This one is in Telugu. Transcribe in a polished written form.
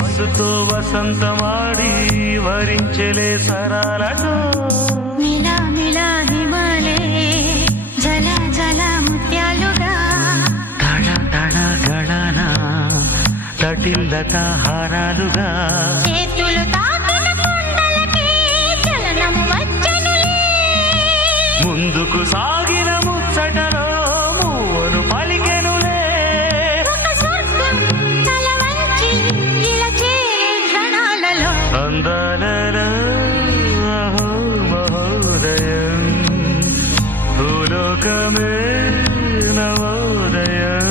వయస్సుతో వసంతమాడి వరించలే సరాలతో మిలా మిలా హిమాలే జల జల ముత్యాలుగా తళ తళ గళన తటిల్లత హారాలుగా చేతులు తాకిన కొండలకే చలనం వచ్చనులే ముందుకు సాగిన ముచ్చటలో మూవను పలికెనులే ఒక స్వర్గం తల వంచి ఇలా చేరే క్షణాలలో అందాలలో అహో మహోదయం భూలోకమే నవోదయం